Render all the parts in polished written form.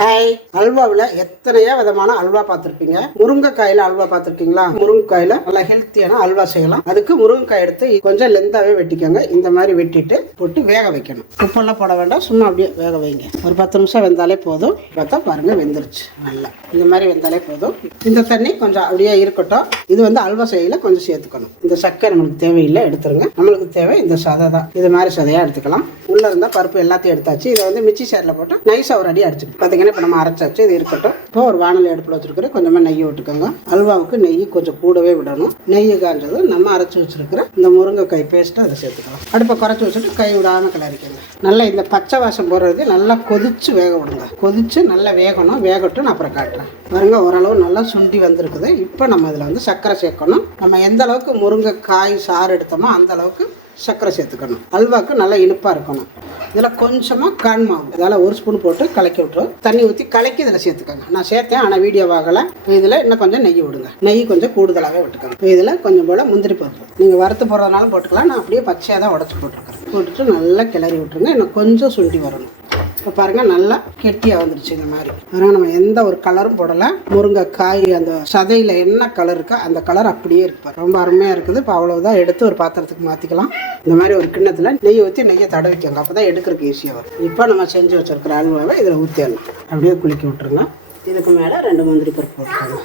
Hi, அல்வாவில் எத்தனையோ விதமான அல்வா பார்த்துருப்பீங்க. முருங்கைக்காயில அல்வா பார்த்துருக்கீங்களா? முருங்கைக்காயில நல்லா ஹெல்த்தியான அல்வா செய்யலாம். அதுக்கு முருங்கைக்காய் எடுத்து கொஞ்சம் லென்த்தாவே வெட்டிக்கோங்க. இந்த மாதிரி வெட்டிட்டு போட்டு வேக வைக்கணும். உப்பெல்லாம் போட வேண்டாம், சும்மா அப்படியே வேக வைங்க. ஒரு 10 நிமிஷம் வெந்தாலே போதும். பார்த்தா பாருங்க வெந்துருச்சு. நல்லா இந்த மாதிரி வெந்தாலே போதும். இந்த தண்ணி கொஞ்சம் அப்படியே இருக்கட்டும். இது அல்வா செய்யல கொஞ்சம் சேர்த்துக்கணும். இந்த சக்கரை நம்மளுக்கு தேவையில்லை, எடுத்துருங்க. நம்மளுக்கு தேவை இந்த சதை தான். இது மாதிரி சதையா எடுத்துக்கலாம். உள்ள இருந்தால் பருப்பு எல்லாத்தையும் எடுத்தாச்சு. இதை மிக்சி சேரில் போட்டு நைஸாக ஒரு அடி அடிச்சுக்கணும். பார்த்தீங்கன்னா இப்போ நம்ம அரைச்சாச்சு. இது இருக்கட்டும். இப்போ ஒரு வானல் அடுப்பில் வச்சுருக்கிறேன். கொஞ்சமாக நெய் விட்டுக்கோங்க. அல்வாவுக்கு நெய் கொஞ்சம் கூடவே விடணும். நெய் காஞ்சதும் நம்ம அரைச்சி வச்சுருக்கிற இந்த முருங்கைக்காய் பேஸ்ட்டை அதை சேர்த்துக்கலாம். அடுப்பை குறைச்சி வச்சுட்டு கை விடாமல் கிளறிக்கங்க. நல்லா இந்த பச்சை வாசம் போடுறது நல்லா கொதிச்சு வேக விடுங்க. கொதிச்சு நல்லா வேகணும். வேகட்டும், நான் அப்புறம் காட்டுறேன். பாருங்க, ஓரளவு நல்லா சுண்டி வந்திருக்குது. இப்போ நம்ம இதில் சர்க்கரை சேர்க்கணும். நம்ம எந்த அளவுக்கு முருங்கைக்காய் சாறு எடுத்தோமோ அந்த அளவுக்கு சர்க்கரை சேர்த்துக்கணும். அல்வாவுக்கு நல்லா இனிப்பாக இருக்கணும். இதில் கொஞ்சமாக கான் மாவு, இதால் 1 ஸ்பூன் போட்டு கலக்கி விட்டுரும். தண்ணி ஊற்றி கலக்கி இதில் சேர்த்துக்கோங்க. நான் சேர்த்தேன், ஆனால் வீடியோ ஆகலை. இதில் இன்னும் கொஞ்சம் நெய் விடுங்க. நெய் கொஞ்சம் கூடுதலாகவே விட்டுக்கோங்க. இதில் கொஞ்சம் போல் முந்திரி பருப்பு நீங்கள் வறுத்து போடுறதுனாலும் போட்டுக்கலாம். நான் அப்படியே பச்சையாக தான் உடச்சி போட்டிருக்கேன். போட்டுட்டு நல்லா கிளறி விட்டுருங்க. இன்னும் கொஞ்சம் சுண்டி வரணும். இப்போ பாருங்கள், நல்லா கெட்டியாக வந்துடுச்சு. இந்த மாதிரி பாருங்கள், நம்ம எந்த ஒரு கலரும் போடலை. முருங்கைக்காய் அந்த சதையில் என்ன கலர் இருக்கோ அந்த கலர் அப்படியே இருப்பார். ரொம்ப அருமையாக இருக்குது. இப்போ அவ்வளோதான். எடுத்து ஒரு பாத்திரத்துக்கு மாற்றிக்கலாம். இந்த மாதிரி ஒரு கிண்ணத்தில் நெய் ஊற்றி நெய்யை தடவிக்கோங்க. அப்போ தான் எடுக்கிறதுக்கு ஈஸியாக வரும். இப்போ நம்ம செஞ்சு வச்சுருக்கிற அல்வாவை இதில் ஊற்றிடணும். அப்படியே குலுக்கி விட்டுருங்க. இதுக்கு மேலே 2 முந்திரி பருப்பு போட்டுக்கோங்க.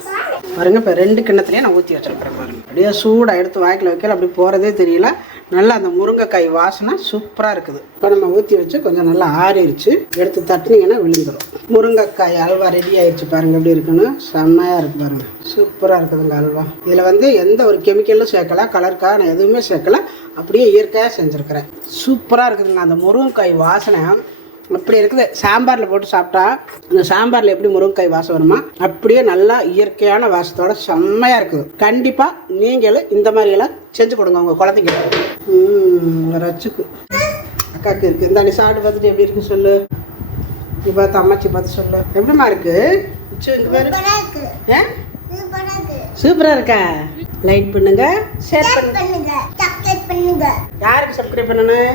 பாருங்கள், இப்போ 2 கிண்ணத்துலேயே நான் ஊற்றி வச்சுருக்கிறேன். பாருங்கள், அப்படியே சூடாக எடுத்து வாய்க்கில் வைக்கல, அப்படி போகிறதே தெரியல. நல்லா அந்த முருங்கைக்காய் வாசனை சூப்பராக இருக்குது. இப்போ நம்ம ஊற்றி வச்சு கொஞ்சம் நல்லா ஆறிடுச்சு. எடுத்து தட்டினீங்கன்னா விழுந்துடும். முருங்கைக்காய் அல்வா ரெடி ஆயிடுச்சு. பாருங்கள் எப்படி இருக்குன்னு. செம்மையாக இருக்குது பாருங்கள். சூப்பராக இருக்குதுங்க அல்வா. இதில் எந்த ஒரு கெமிக்கலும் சேர்க்கலை, கலருக்காக நான் எதுவுமே சேர்க்கலை. அப்படியே இயற்கையாக செஞ்சுருக்கிறேன். சூப்பராக இருக்குதுங்க. அந்த முருங்கைக்காய் வாசனை அப்படி இருக்குது. சாம்பாரில் போட்டு சாப்பிட்டா அந்த சாம்பாரில் எப்படி முருங்கைக்காய் வாசம் வருமா அப்படியே நல்லா இயற்கையான வாசத்தோட செம்மையாக இருக்குது. கண்டிப்பாக நீங்களும் இந்த மாதிரியெல்லாம் செஞ்சு கொடுங்க உங்கள் குழந்தைங்க. ரச்சுக்கு அக்காவுக்கு இருக்குது. இந்த நீ சாப்பிட்டு பார்த்துட்டு எப்படி இருக்குது சொல்லு. நீ பார்த்து அம்மாச்சி பார்த்து சொல்லு. எப்படிமா இருக்கு? சூப்பராக இருக்கா? லைக் பண்ணுங்க, ஷேர் பண்ணுங்க. யாருக்கு சப்ஸ்கிரைப் பண்ணணும்?